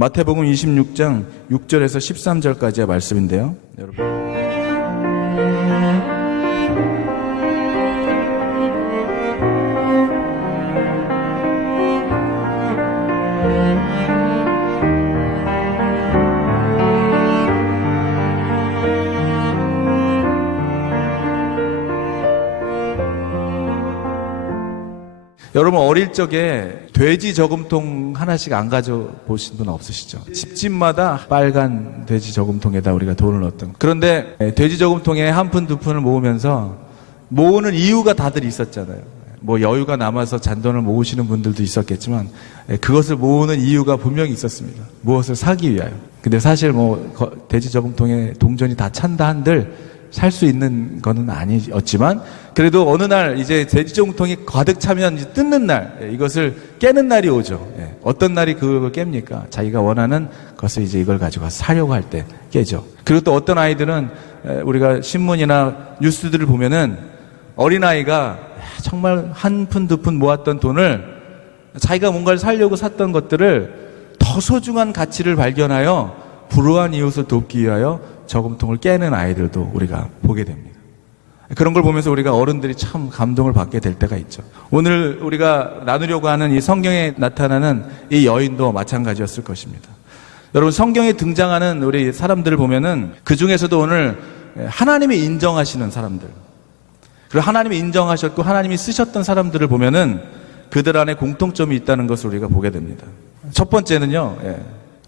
마태복음 26장 6절에서 13절까지의 말씀인데요. 여러분. 여러분 어릴 적에 돼지 저금통 하나씩 안 가져보신 분 없으시죠? 집집마다 빨간 돼지 저금통에다 우리가 돈을 넣었던. 그런데 돼지 저금통에 한 푼, 두 푼을 모으면서 모으는 이유가 다들 있었잖아요. 뭐 여유가 남아서 잔돈을 모으시는 분들도 있었겠지만 그것을 모으는 이유가 분명히 있었습니다. 무엇을 사기 위하여. 근데 사실 뭐 돼지 저금통에 동전이 다 찬다 한들 살 수 있는 거는 아니었지만 그래도 어느 날 이제 돼지 저금통이 가득 차면 이제 뜯는 날, 이것을 깨는 날이 오죠. 어떤 날이 그걸 깹니까? 자기가 원하는 것을 이제 이걸 가지고 가서 사려고 할 때 깨죠. 그리고 또 어떤 아이들은 우리가 신문이나 뉴스들을 보면은 어린아이가 정말 한 푼, 두 푼 모았던 돈을 자기가 뭔가를 사려고 샀던 것들을 더 소중한 가치를 발견하여 불우한 이웃을 돕기 위하여 저금통을 깨는 아이들도 우리가 보게 됩니다. 그런 걸 보면서 우리가 어른들이 참 감동을 받게 될 때가 있죠. 오늘 우리가 나누려고 하는 이 성경에 나타나는 이 여인도 마찬가지였을 것입니다. 여러분 성경에 등장하는 우리 사람들을 보면은 그 중에서도 오늘 하나님이 인정하시는 사람들, 그리고 하나님이 인정하셨고 하나님이 쓰셨던 사람들을 보면은 그들 안에 공통점이 있다는 것을 우리가 보게 됩니다. 첫 번째는요,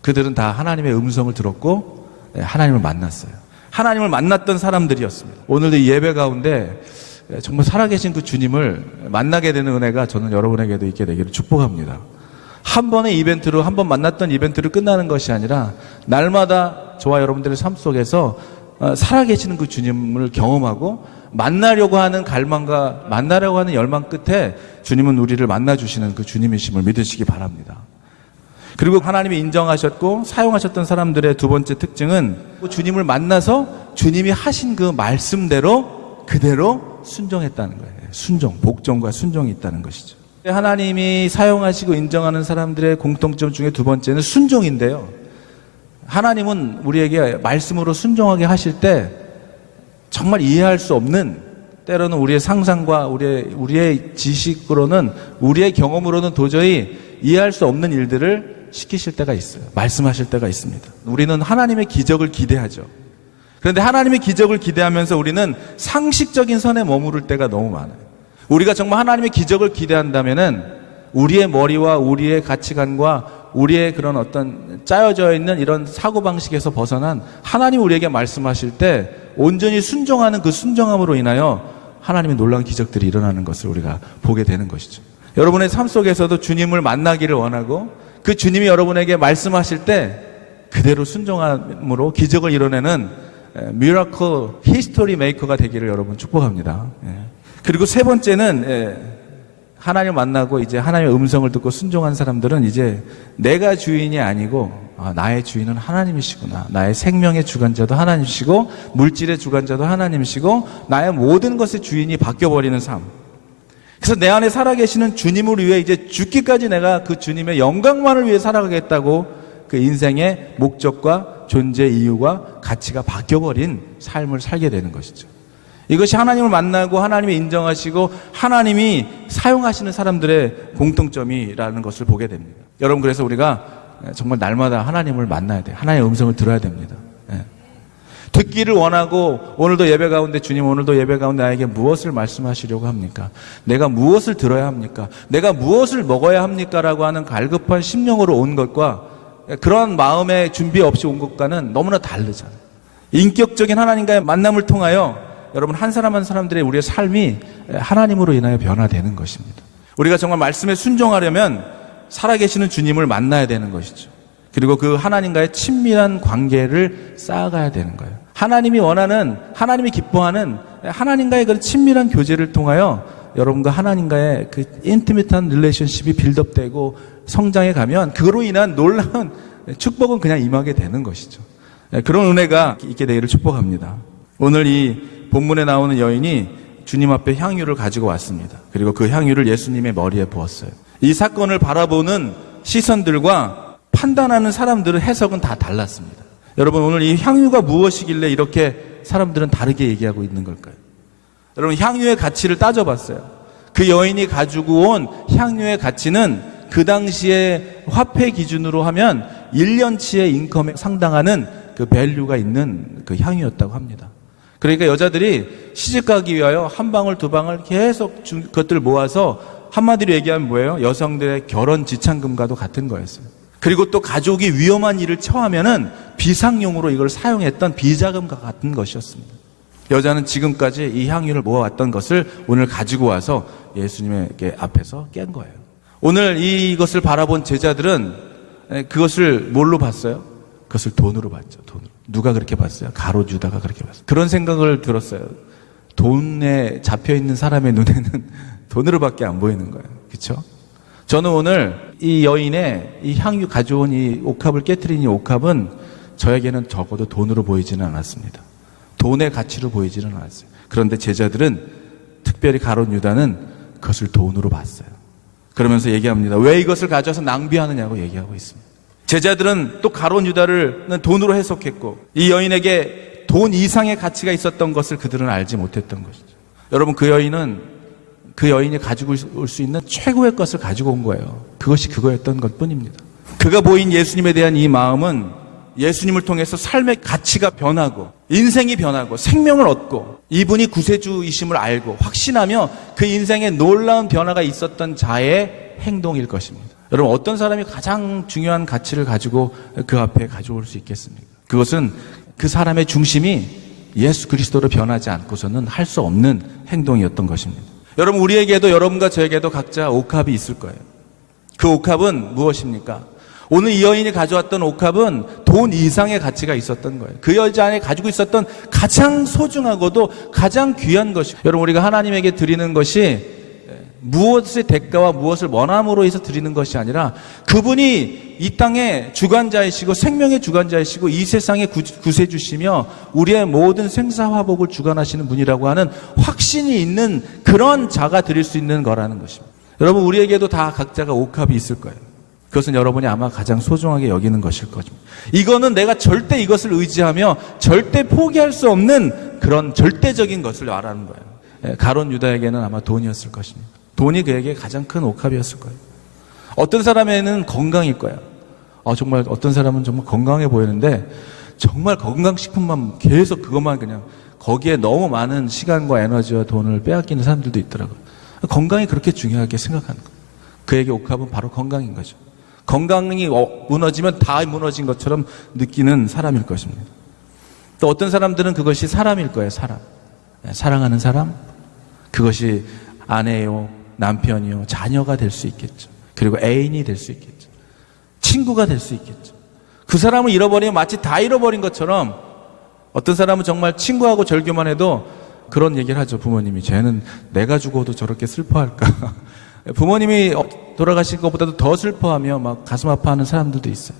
그들은 다 하나님의 음성을 들었고 하나님을 만났어요. 하나님을 만났던 사람들이었습니다. 오늘도 이 예배 가운데 정말 살아계신 그 주님을 만나게 되는 은혜가 저는 여러분에게도 있게 되기를 축복합니다. 한 번의 이벤트로, 한 번 만났던 이벤트로 끝나는 것이 아니라 날마다 저와 여러분들의 삶 속에서 살아계시는 그 주님을 경험하고 만나려고 하는 갈망과 만나려고 하는 열망 끝에 주님은 우리를 만나주시는 그 주님이심을 믿으시기 바랍니다. 그리고 하나님이 인정하셨고 사용하셨던 사람들의 두 번째 특징은 주님을 만나서 주님이 하신 그 말씀대로 그대로 순종했다는 거예요. 순종, 복종과 순종이 있다는 것이죠. 하나님이 사용하시고 인정하는 사람들의 공통점 중에 두 번째는 순종인데요. 하나님은 우리에게 말씀으로 순종하게 하실 때 정말 이해할 수 없는, 때로는 우리의 상상과 우리의 지식으로는, 우리의 경험으로는 도저히 이해할 수 없는 일들을 시키실 때가 있어요. 말씀하실 때가 있습니다. 우리는 하나님의 기적을 기대하죠. 그런데 하나님의 기적을 기대하면서 우리는 상식적인 선에 머무를 때가 너무 많아요. 우리가 정말 하나님의 기적을 기대한다면은 우리의 머리와 우리의 가치관과 우리의 그런 어떤 짜여져 있는 이런 사고방식에서 벗어난 하나님 우리에게 말씀하실 때 온전히 순종하는 그 순종함으로 인하여 하나님의 놀라운 기적들이 일어나는 것을 우리가 보게 되는 것이죠. 여러분의 삶 속에서도 주님을 만나기를 원하고 그 주님이 여러분에게 말씀하실 때 그대로 순종함으로 기적을 이뤄내는 미라클 히스토리 메이커가 되기를 여러분 축복합니다. 그리고 세 번째는 하나님을 만나고 이제 하나님의 음성을 듣고 순종한 사람들은 이제 내가 주인이 아니고 나의 주인은 하나님이시구나. 나의 생명의 주관자도 하나님이시고 물질의 주관자도 하나님이시고 나의 모든 것의 주인이 바뀌어버리는 삶. 그래서 내 안에 살아계시는 주님을 위해 이제 죽기까지 내가 그 주님의 영광만을 위해 살아가겠다고 그 인생의 목적과 존재 이유가 가치가 바뀌어버린 삶을 살게 되는 것이죠. 이것이 하나님을 만나고 하나님이 인정하시고 하나님이 사용하시는 사람들의 공통점이라는 것을 보게 됩니다. 여러분 그래서 우리가 정말 날마다 하나님을 만나야 돼요. 하나님의 음성을 들어야 됩니다. 듣기를 원하고 오늘도 예배 가운데 주님 오늘도 예배 가운데 나에게 무엇을 말씀하시려고 합니까? 내가 무엇을 들어야 합니까? 내가 무엇을 먹어야 합니까? 라고 하는 갈급한 심령으로 온 것과 그런 마음의 준비 없이 온 것과는 너무나 다르잖아요. 인격적인 하나님과의 만남을 통하여 여러분 한 사람 한 사람들의 우리의 삶이 하나님으로 인하여 변화되는 것입니다. 우리가 정말 말씀에 순종하려면 살아계시는 주님을 만나야 되는 것이죠. 그리고 그 하나님과의 친밀한 관계를 쌓아가야 되는 거예요. 하나님이 원하는, 하나님이 기뻐하는 하나님과의 그 친밀한 교제를 통하여 여러분과 하나님과의 그 인티밋한 릴레이션십이 빌드업되고 성장해 가면 그로 인한 놀라운 축복은 그냥 임하게 되는 것이죠. 그런 은혜가 있게 되기를 축복합니다. 오늘 이 본문에 나오는 여인이 주님 앞에 향유를 가지고 왔습니다. 그리고 그 향유를 예수님의 머리에 부었어요. 이 사건을 바라보는 시선들과 판단하는 사람들은 해석은 다 달랐습니다. 여러분, 오늘 이 향유가 무엇이길래 이렇게 사람들은 다르게 얘기하고 있는 걸까요? 여러분, 향유의 가치를 따져봤어요. 그 여인이 가지고 온 향유의 가치는 그 당시에 화폐 기준으로 하면 1년치의 인컴에 상당하는 그 밸류가 있는 그 향유였다고 합니다. 그러니까 여자들이 시집가기 위하여 한 방울 두 방울 계속 그것들을 모아서 한마디로 얘기하면 뭐예요? 여성들의 결혼 지참금과도 같은 거였어요. 그리고 또 가족이 위험한 일을 처하면은 비상용으로 이걸 사용했던 비자금과 같은 것이었습니다. 여자는 지금까지 이 향유를 모아왔던 것을 오늘 가지고 와서 예수님의 앞에서 깬 거예요. 오늘 이것을 바라본 제자들은 그것을 뭘로 봤어요? 그것을 돈으로 봤죠. 돈으로. 누가 그렇게 봤어요? 가롯 유다가 그렇게 봤어요. 그런 생각을 들었어요. 돈에 잡혀있는 사람의 눈에는 돈으로밖에 안 보이는 거예요. 그렇죠? 저는 오늘 이 여인의 이 향유 가져온 이 옥합을 깨트린 이 옥합은 저에게는 적어도 돈으로 보이지는 않았습니다. 돈의 가치로 보이지는 않았어요. 그런데 제자들은, 특별히 가롯 유다는 그것을 돈으로 봤어요. 그러면서 얘기합니다. 왜 이것을 가져와서 낭비하느냐고 얘기하고 있습니다. 제자들은 또 가롯 유다를 돈으로 해석했고, 이 여인에게 돈 이상의 가치가 있었던 것을 그들은 알지 못했던 것이죠. 여러분, 그 여인이 가지고 올 수 있는 최고의 것을 가지고 온 거예요. 그것이 그거였던 것 뿐입니다. 그가 보인 예수님에 대한 이 마음은 예수님을 통해서 삶의 가치가 변하고 인생이 변하고 생명을 얻고 이분이 구세주이심을 알고 확신하며 그 인생에 놀라운 변화가 있었던 자의 행동일 것입니다. 여러분, 어떤 사람이 가장 중요한 가치를 가지고 그 앞에 가져올 수 있겠습니까? 그것은 그 사람의 중심이 예수 그리스도로 변하지 않고서는 할 수 없는 행동이었던 것입니다. 여러분, 우리에게도, 여러분과 저에게도 각자 옥합이 있을 거예요. 그 옥합은 무엇입니까? 오늘 이 여인이 가져왔던 옥합은 돈 이상의 가치가 있었던 거예요. 그 여자 안에 가지고 있었던 가장 소중하고도 가장 귀한 것이, 여러분, 우리가 하나님에게 드리는 것이 무엇의 대가와 무엇을 원함으로 해서 드리는 것이 아니라 그분이 이 땅의 주관자이시고 생명의 주관자이시고 이 세상의 구세주시며 우리의 모든 생사화복을 주관하시는 분이라고 하는 확신이 있는 그런 자가 드릴 수 있는 거라는 것입니다. 여러분, 우리에게도 다 각자가 옥합이 있을 거예요. 그것은 여러분이 아마 가장 소중하게 여기는 것일 것입니다. 이거는 내가 절대 이것을 의지하며 절대 포기할 수 없는 그런 절대적인 것을 말하는 거예요. 가롯 유다에게는 아마 돈이었을 것입니다. 돈이 그에게 가장 큰 옥합이었을 거예요. 어떤 사람에는 건강일 거예요. 정말 어떤 사람은 정말 건강해 보이는데 정말 건강식품만 계속 그것만 그냥 거기에 너무 많은 시간과 에너지와 돈을 빼앗기는 사람들도 있더라고요. 건강이 그렇게 중요하게 생각하는 거예요. 그에게 옥합은 바로 건강인 거죠. 건강이 무너지면 다 무너진 것처럼 느끼는 사람일 것입니다. 또 어떤 사람들은 그것이 사람일 거예요. 사람. 사랑하는 사람, 그것이 아내요, 남편이요, 자녀가 될 수 있겠죠. 그리고 애인이 될 수 있겠죠. 친구가 될 수 있겠죠. 그 사람을 잃어버리면 마치 다 잃어버린 것처럼 어떤 사람은 정말 친구하고 절교만 해도 그런 얘기를 하죠. 부모님이, 쟤는 내가 죽어도 저렇게 슬퍼할까. 부모님이 돌아가신 것보다도 더 슬퍼하며 막 가슴 아파하는 사람들도 있어요.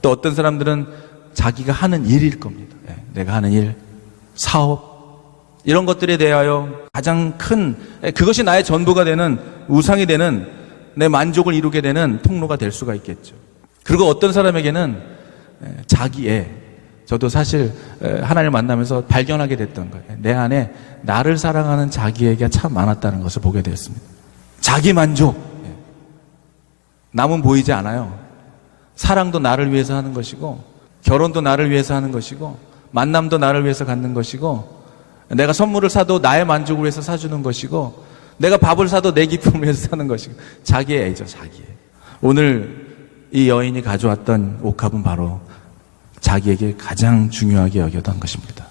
또 어떤 사람들은 자기가 하는 일일 겁니다. 내가 하는 일, 사업, 이런 것들에 대하여 가장 큰, 그것이 나의 전부가 되는, 우상이 되는, 내 만족을 이루게 되는 통로가 될 수가 있겠죠. 그리고 어떤 사람에게는 자기 애, 저도 사실 하나님을 만나면서 발견하게 됐던 거예요. 내 안에 나를 사랑하는 자기애가 참 많았다는 것을 보게 되었습니다. 자기 만족, 남은 보이지 않아요. 사랑도 나를 위해서 하는 것이고, 결혼도 나를 위해서 하는 것이고, 만남도 나를 위해서 갖는 것이고, 내가 선물을 사도 나의 만족을 위해서 사주는 것이고, 내가 밥을 사도 내 기쁨을 위해서 사는 것이고, 자기의 애죠, 자기의. 오늘 이 여인이 가져왔던 옥합은 바로 자기에게 가장 중요하게 여겼던 것입니다.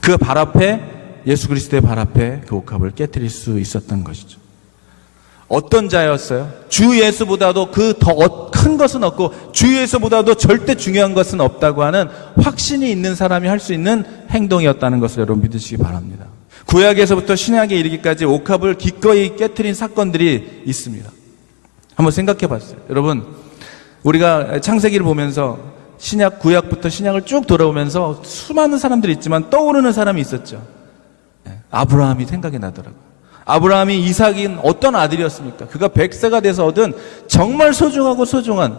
그 발 앞에, 예수 그리스도의 발 앞에 그 옥합을 깨트릴 수 있었던 것이죠. 어떤 자였어요? 주 예수보다도 그 더 큰 것은 없고 주 예수보다도 절대 중요한 것은 없다고 하는 확신이 있는 사람이 할 수 있는 행동이었다는 것을 여러분 믿으시기 바랍니다. 구약에서부터 신약에 이르기까지 옥합을 기꺼이 깨트린 사건들이 있습니다. 한번 생각해 봤어요. 여러분, 우리가 창세기를 보면서 신약, 구약부터 신약을 쭉 돌아오면서 수많은 사람들이 있지만 떠오르는 사람이 있었죠. 아브라함이 생각이 나더라고요. 아브라함이 이삭인 어떤 아들이었습니까? 그가 100세가 돼서 얻은 정말 소중하고 소중한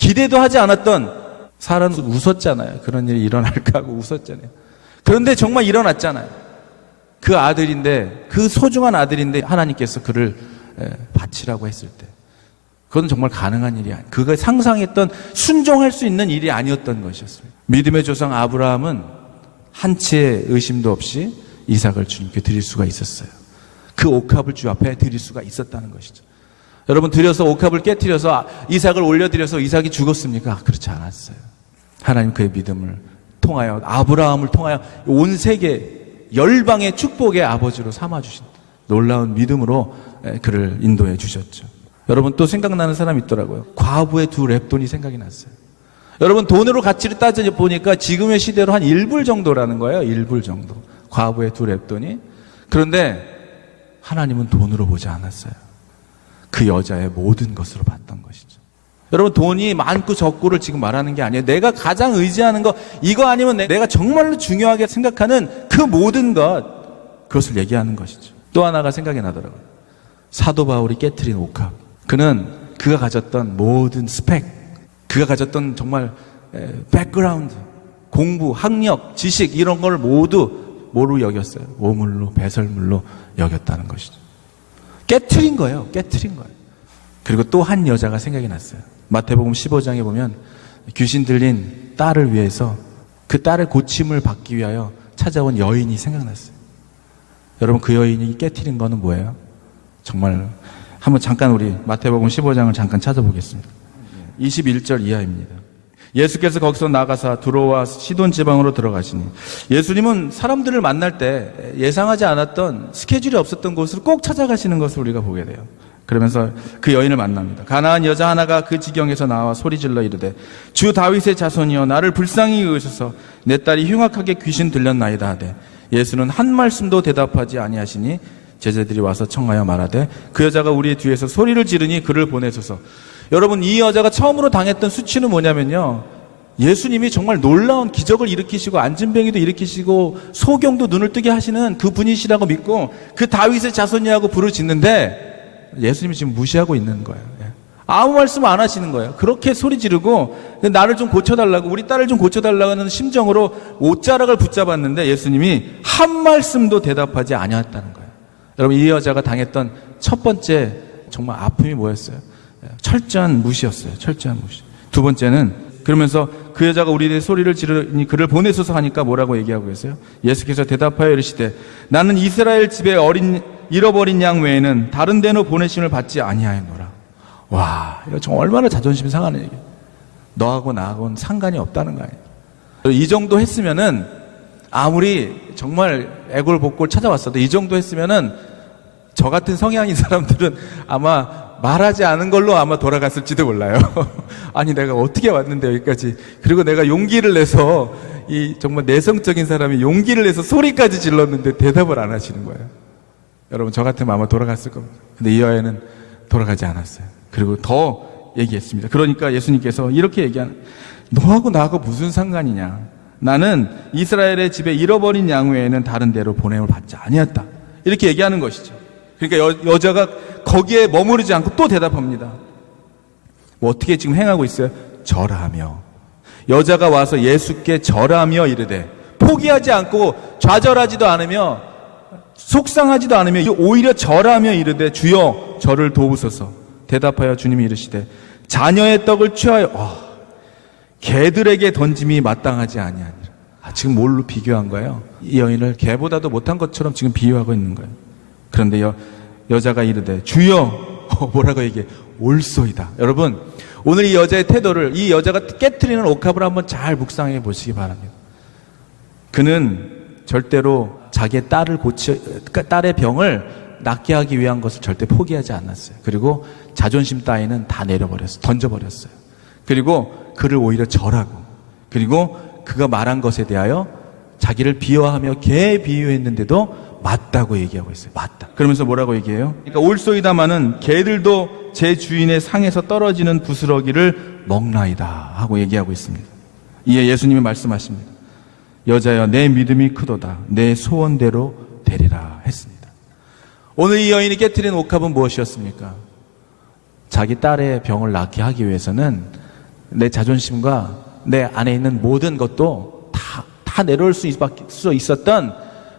기대도 하지 않았던 사람은 웃었잖아요. 그런 일이 일어날까 하고 웃었잖아요. 그런데 정말 일어났잖아요. 그 아들인데, 그 소중한 아들인데 하나님께서 그를 바치라고 했을 때 그건 정말 가능한 일이 아니에요. 그가 상상했던 순종할 수 있는 일이 아니었던 것이었습니다. 믿음의 조상 아브라함은 한치의 의심도 없이 이삭을 주님께 드릴 수가 있었어요. 그 옥합을 주 앞에 드릴 수가 있었다는 것이죠. 여러분, 드려서 옥합을 깨트려서 이삭을 올려드려서 이삭이 죽었습니까? 그렇지 않았어요. 하나님 그의 믿음을 통하여, 아브라함을 통하여 온 세계 열방의 축복의 아버지로 삼아주신 놀라운 믿음으로 그를 인도해 주셨죠. 여러분, 또 생각나는 사람이 있더라고요. 과부의 두 랩돈이 생각이 났어요. 여러분, 돈으로 가치를 따져보니까 지금의 시대로 한 1불 정도라는 거예요. 1불 정도. 과부의 두 랩돈이. 그런데 하나님은 돈으로 보지 않았어요. 그 여자의 모든 것으로 봤던 것이죠. 여러분, 돈이 많고 적고를 지금 말하는 게 아니에요. 내가 가장 의지하는 거, 이거 아니면 내가 정말로 중요하게 생각하는 그 모든 것, 그것을 얘기하는 것이죠. 또 하나가 생각이 나더라고요. 사도 바울이 깨트린 옥합. 그는 그가 가졌던 모든 스펙, 그가 가졌던 정말 백그라운드, 공부, 학력, 지식 이런 걸 모두 뭐로 여겼어요? 오물로, 배설물로 여겼다는 것이죠. 깨트린 거예요. 깨트린 거예요. 그리고 또 한 여자가 생각이 났어요. 마태복음 15장에 보면 귀신 들린 딸을 위해서 그 딸의 고침을 받기 위하여 찾아온 여인이 생각났어요. 여러분, 그 여인이 깨트린 거는 뭐예요? 정말 한번 잠깐 우리 마태복음 15장을 잠깐 찾아보겠습니다. 21절 이하입니다. 예수께서 거기서 나가사 두로와 시돈 지방으로 들어가시니 예수님은 사람들을 만날 때 예상하지 않았던 스케줄이 없었던 곳으로 꼭 찾아가시는 것을 우리가 보게 돼요. 그러면서 그 여인을 만납니다. 가나안 여자 하나가 그 지경에서 나와 소리질러 이르되 주 다윗의 자손이여 나를 불쌍히 여기소서 내 딸이 흉악하게 귀신 들렸나이다 하되 예수는 한 말씀도 대답하지 아니하시니 제자들이 와서 청하여 말하되 그 여자가 우리의 뒤에서 소리를 지르니 그를 보내소서. 여러분, 이 여자가 처음으로 당했던 수치는 뭐냐면요, 예수님이 정말 놀라운 기적을 일으키시고 안진병이도 일으키시고 소경도 눈을 뜨게 하시는 그 분이시라고 믿고 그 다윗의 자손이라고 부르짖는데 예수님이 지금 무시하고 있는 거예요. 아무 말씀 안 하시는 거예요. 그렇게 소리 지르고 나를 좀 고쳐달라고, 우리 딸을 좀 고쳐달라고 하는 심정으로 옷자락을 붙잡았는데 예수님이 한 말씀도 대답하지 아니했다는 거예요. 여러분, 이 여자가 당했던 첫 번째 정말 아픔이 뭐였어요? 철저한 무시였어요. 철저한 무시. 두 번째는, 그러면서 그 여자가 우리의 소리를 지르니 그를 보내소서 하니까 뭐라고 얘기하고 계세요? 예수께서 대답하여 이르시되 나는 이스라엘 집에 잃어버린 양 외에는 다른 데로 보내심을 받지 아니하였노라. 와, 이거 정말 얼마나 자존심 상하는 얘기예요. 너하고 나하고는 상관이 없다는 거 아니에요. 이 정도 했으면은, 아무리 정말 애골복골 찾아왔어도 이 정도 했으면은 저 같은 성향인 사람들은 아마 말하지 않은 걸로 아마 돌아갔을지도 몰라요. 아니, 내가 어떻게 왔는데 여기까지. 그리고 내가 용기를 내서, 이 정말 내성적인 사람이 용기를 내서 소리까지 질렀는데 대답을 안 하시는 거예요. 여러분, 저 같으면 아마 돌아갔을 겁니다. 근데 이 여인은 돌아가지 않았어요. 그리고 더 얘기했습니다. 그러니까 예수님께서 이렇게 얘기하는, 너하고 나하고 무슨 상관이냐. 나는 이스라엘의 집에 잃어버린 양 외에는 다른 데로 보냄을 받지 아니었다. 이렇게 얘기하는 것이죠. 그러니까 여자가 거기에 머무르지 않고 또 대답합니다. 뭐 어떻게 지금 행하고 있어요? 절하며. 여자가 와서 예수께 절하며 이르되, 포기하지 않고 좌절하지도 않으며 속상하지도 않으며 오히려 절하며 이르되 주여 저를 도우소서. 대답하여 주님이 이르시되 자녀의 떡을 취하여 개들에게 던짐이 마땅하지 아니하니라. 지금 뭘로 비교한 거예요? 이 여인을 개보다도 못한 것처럼 지금 비유하고 있는 거예요. 그런데 여자가 이르되 주여, 뭐라고 얘기해? 올소이다. 여러분, 오늘 이 여자의 태도를, 이 여자가 깨트리는 옥합을 한번 잘 묵상해 보시기 바랍니다. 그는 절대로 자기의 딸의 병을 낫게 하기 위한 것을 절대 포기하지 않았어요. 그리고 자존심 따위는 다 내려버렸어요. 던져버렸어요. 그리고 그를 오히려 절하고, 그리고 그가 말한 것에 대하여 자기를 비하하며 개에 비유했는데도 맞다고 얘기하고 있어요. 맞다. 그러면서 뭐라고 얘기해요? 그러니까 올소이다마는 개들도 제 주인의 상에서 떨어지는 부스러기를 먹나이다 하고 얘기하고 있습니다. 이에 예수님이 말씀하십니다. 여자여, 내 믿음이 크도다. 내 소원대로 되리라 했습니다. 오늘 이 여인이 깨트린 옥합은 무엇이었습니까? 자기 딸의 병을 낫게 하기 위해서는 내 자존심과 내 안에 있는 모든 것도 다 내려올 수 있었던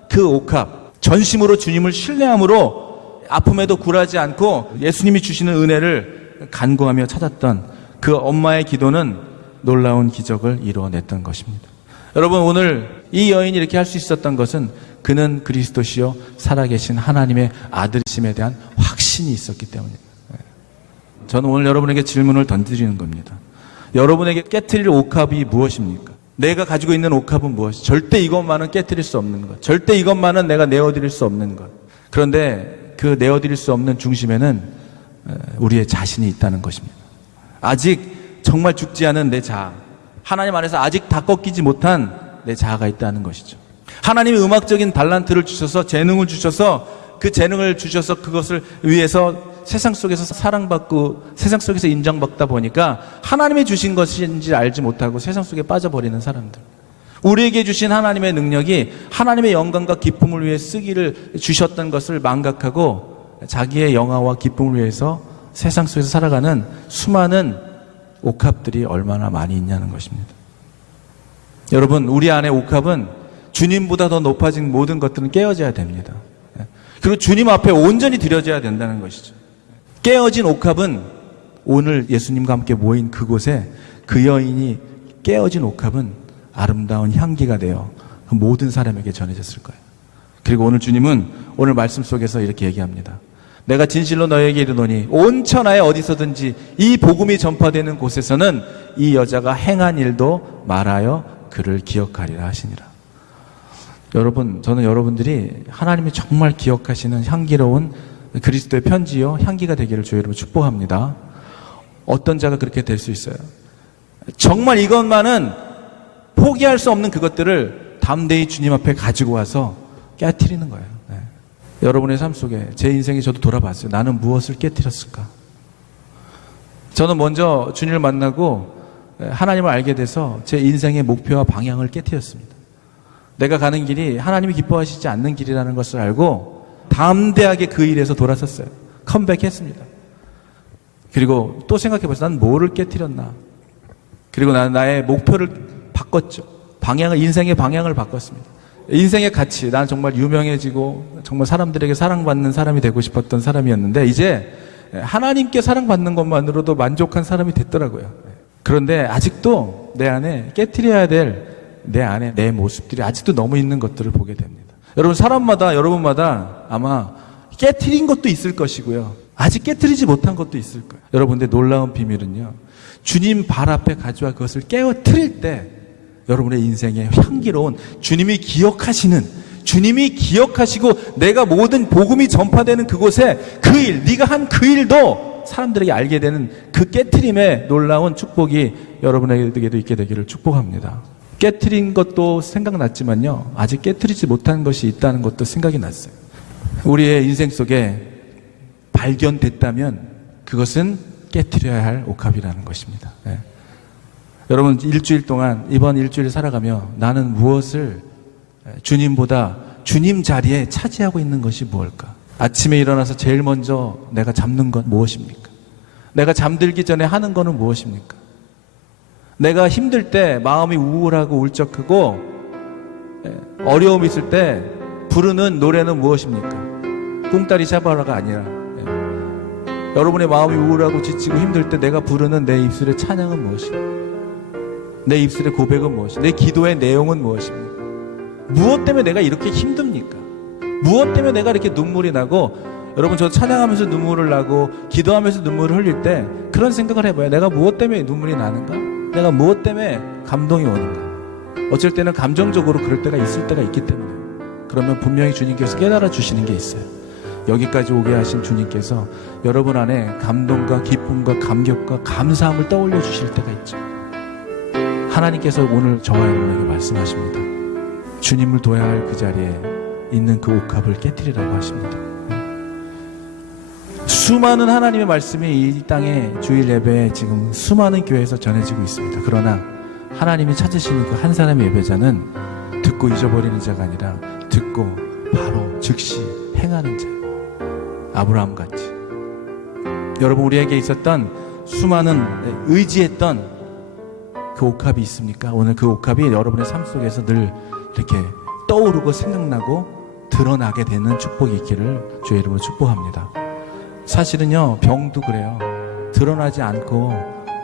그 옥합, 전심으로 주님을 신뢰함으로 아픔에도 굴하지 않고 예수님이 주시는 은혜를 간구하며 찾았던 그 엄마의 기도는 놀라운 기적을 이루어냈던 것입니다. 여러분, 오늘 이 여인이 이렇게 할 수 있었던 것은 그는 그리스도시요 살아계신 하나님의 아들이심에 대한 확신이 있었기 때문입니다. 저는 오늘 여러분에게 질문을 던지는 겁니다. 여러분에게 깨트릴 옥합이 무엇입니까? 내가 가지고 있는 옥합은 무엇이? 절대 이것만은 깨트릴 수 없는 것. 절대 이것만은 내가 내어드릴 수 없는 것. 그런데 그 내어드릴 수 없는 중심에는 우리의 자신이 있다는 것입니다. 아직 정말 죽지 않은 내 자아, 하나님 안에서 아직 다 꺾이지 못한 내 자아가 있다는 것이죠. 하나님이 음악적인 달란트를 주셔서, 재능을 주셔서, 그 재능을 주셔서 그것을 위해서 세상 속에서 사랑받고 세상 속에서 인정받다 보니까 하나님이 주신 것인지 알지 못하고 세상 속에 빠져버리는 사람들. 우리에게 주신 하나님의 능력이 하나님의 영광과 기쁨을 위해 쓰기를 주셨던 것을 망각하고 자기의 영화와 기쁨을 위해서 세상 속에서 살아가는 수많은 옥합들이 얼마나 많이 있냐는 것입니다. 여러분, 우리 안에 옥합은 주님보다 더 높아진 모든 것들은 깨어져야 됩니다. 그리고 주님 앞에 온전히 드려져야 된다는 것이죠. 깨어진 옥합은, 오늘 예수님과 함께 모인 그곳에 그 여인이 깨어진 옥합은 아름다운 향기가 되어 그 모든 사람에게 전해졌을 거예요. 그리고 오늘 주님은 오늘 말씀 속에서 이렇게 얘기합니다. 내가 진실로 너에게 이르노니 온 천하에 어디서든지 이 복음이 전파되는 곳에서는 이 여자가 행한 일도 말하여 그를 기억하리라 하시니라. 여러분, 저는 여러분들이 하나님이 정말 기억하시는 향기로운 그리스도의 편지요 향기가 되기를 주의 이름으로 축복합니다. 어떤 자가 그렇게 될 수 있어요? 정말 이것만은 포기할 수 없는 그것들을 담대히 주님 앞에 가지고 와서 깨트리는 거예요. 네. 여러분의 삶 속에 제 인생에 저도 돌아봤어요. 나는 무엇을 깨트렸을까? 저는 먼저 주님을 만나고 하나님을 알게 돼서 제 인생의 목표와 방향을 깨트렸습니다. 내가 가는 길이 하나님이 기뻐하시지 않는 길이라는 것을 알고 담대하게 그 일에서 돌아섰어요. 컴백했습니다. 그리고 또 생각해보세요. 난 뭐를 깨트렸나? 그리고 나는 나의 목표를 바꿨죠. 인생의 방향을 바꿨습니다. 인생의 가치, 난 정말 유명해지고 정말 사람들에게 사랑받는 사람이 되고 싶었던 사람이었는데 이제 하나님께 사랑받는 것만으로도 만족한 사람이 됐더라고요. 그런데 아직도 내 안에 깨트려야 될 내 안에 내 모습들이 아직도 너무 있는 것들을 보게 됩니다. 여러분, 사람마다, 여러분마다 아마 깨트린 것도 있을 것이고요. 아직 깨트리지 못한 것도 있을 거예요. 여러분들 놀라운 비밀은요, 주님 발 앞에 가져와 그것을 깨어트릴 때 여러분의 인생에 향기로운 주님이 기억하시고 내가 모든 복음이 전파되는 그곳에 그 일, 네가 한 그 일도 사람들에게 알게 되는 그 깨트림의 놀라운 축복이 여러분에게도 있게 되기를 축복합니다. 깨트린 것도 생각났지만요, 아직 깨트리지 못한 것이 있다는 것도 생각이 났어요. 우리의 인생 속에 발견됐다면 그것은 깨트려야 할 옥합이라는 것입니다. 네. 여러분, 일주일 동안, 이번 일주일 살아가며 나는 무엇을 주님보다 주님 자리에 차지하고 있는 것이 무엇일까? 아침에 일어나서 제일 먼저 내가 잡는 건 무엇입니까? 내가 잠들기 전에 하는 거는 무엇입니까? 내가 힘들 때, 마음이 우울하고 울적하고 어려움이 있을 때 부르는 노래는 무엇입니까? 꿍따리 샤바라가 아니라, 여러분의 마음이 우울하고 지치고 힘들 때 내가 부르는 내 입술의 찬양은 무엇입니까? 내 입술의 고백은 무엇입니까? 내 기도의 내용은 무엇입니까? 무엇 때문에 내가 이렇게 힘듭니까? 무엇 때문에 내가 이렇게 눈물이 나고, 여러분, 저 찬양하면서 눈물을 나고 기도하면서 눈물을 흘릴 때 그런 생각을 해봐요. 내가 무엇 때문에 눈물이 나는가? 내가 무엇 때문에 감동이 오는가? 어쩔 때는 감정적으로 그럴 때가 있을 때가 있기 때문에, 그러면 분명히 주님께서 깨달아 주시는 게 있어요. 여기까지 오게 하신 주님께서 여러분 안에 감동과 기쁨과 감격과 감사함을 떠올려 주실 때가 있죠. 하나님께서 오늘 저와 여러분에게 말씀하십니다. 주님을 둬야 할 그 자리에 있는 그 옥합을 깨트리라고 하십니다. 수많은 하나님의 말씀이 이 땅의 주일 예배에 지금 수많은 교회에서 전해지고 있습니다. 그러나 하나님이 찾으시는 그 한 사람의 예배자는 듣고 잊어버리는 자가 아니라 듣고 바로 즉시 행하는 자, 아브라함같이. 여러분, 우리에게 있었던 수많은 의지했던 그 옥합이 있습니까? 오늘 그 옥합이 여러분의 삶 속에서 늘 이렇게 떠오르고 생각나고 드러나게 되는 축복이 있기를 주의 이름으로 축복합니다. 사실은요, 병도 그래요. 드러나지 않고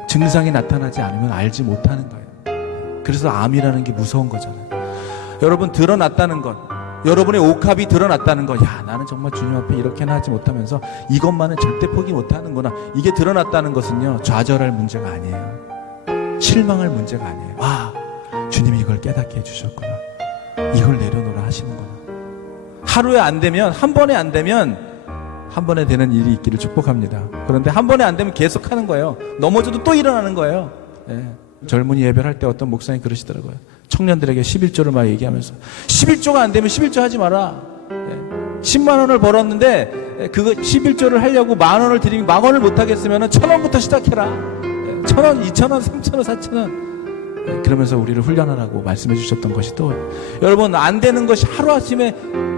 증상이 나타나지 않으면 알지 못하는 거예요. 그래서 암이라는 게 무서운 거잖아요. 여러분, 드러났다는 것, 여러분의 옥합이 드러났다는 것, 야, 나는 정말 주님 앞에 이렇게나 하지 못하면서 이것만은 절대 포기 못하는구나. 이게 드러났다는 것은요, 좌절할 문제가 아니에요. 실망할 문제가 아니에요. 와, 주님이 이걸 깨닫게 해주셨구나. 이걸 내려놓으라 하시는구나. 하루에 안 되면, 한 번에 안 되면 한 번에 되는 일이 있기를 축복합니다. 그런데 한 번에 안 되면 계속 하는 거예요. 넘어져도 또 일어나는 거예요. 예. 젊은이 예배할 때 어떤 목사님 그러시더라고요. 청년들에게 11조를 막 얘기하면서 11조가 안 되면 11조 하지 마라. 예. 10만 원을 벌었는데 그거 11조를 하려고 만 원을 드리면 만 원을 못 하겠으면 1,000원부터 시작해라. 예. 1,000원, 2,000원, 3,000원, 4,000원. 예. 그러면서 우리를 훈련하라고 말씀해 주셨던 것이 또 여러분, 안 되는 것이 하루아침에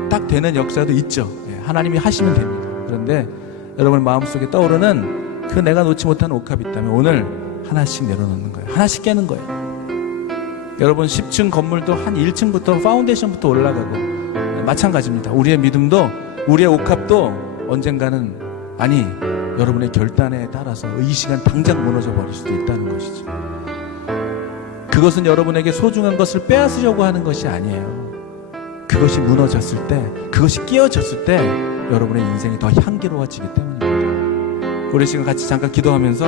딱 되는 역사도 있죠. 예. 하나님이 하시면 됩니다. 그런데 여러분 마음속에 떠오르는 그 내가 놓지 못한 옥합이 있다면 오늘 하나씩 내려놓는 거예요. 하나씩 깨는 거예요. 여러분 10층 건물도 한 1층부터 파운데이션부터 올라가고 마찬가지입니다. 우리의 믿음도 우리의 옥합도 언젠가는 아니 여러분의 결단에 따라서 이 시간 당장 무너져 버릴 수도 있다는 것이죠. 그것은 여러분에게 소중한 것을 빼앗으려고 하는 것이 아니에요. 그것이 무너졌을 때, 그것이 끼어졌을 때 여러분의 인생이 더 향기로워지기 때문입니다. 우리 지금 같이 잠깐 기도하면서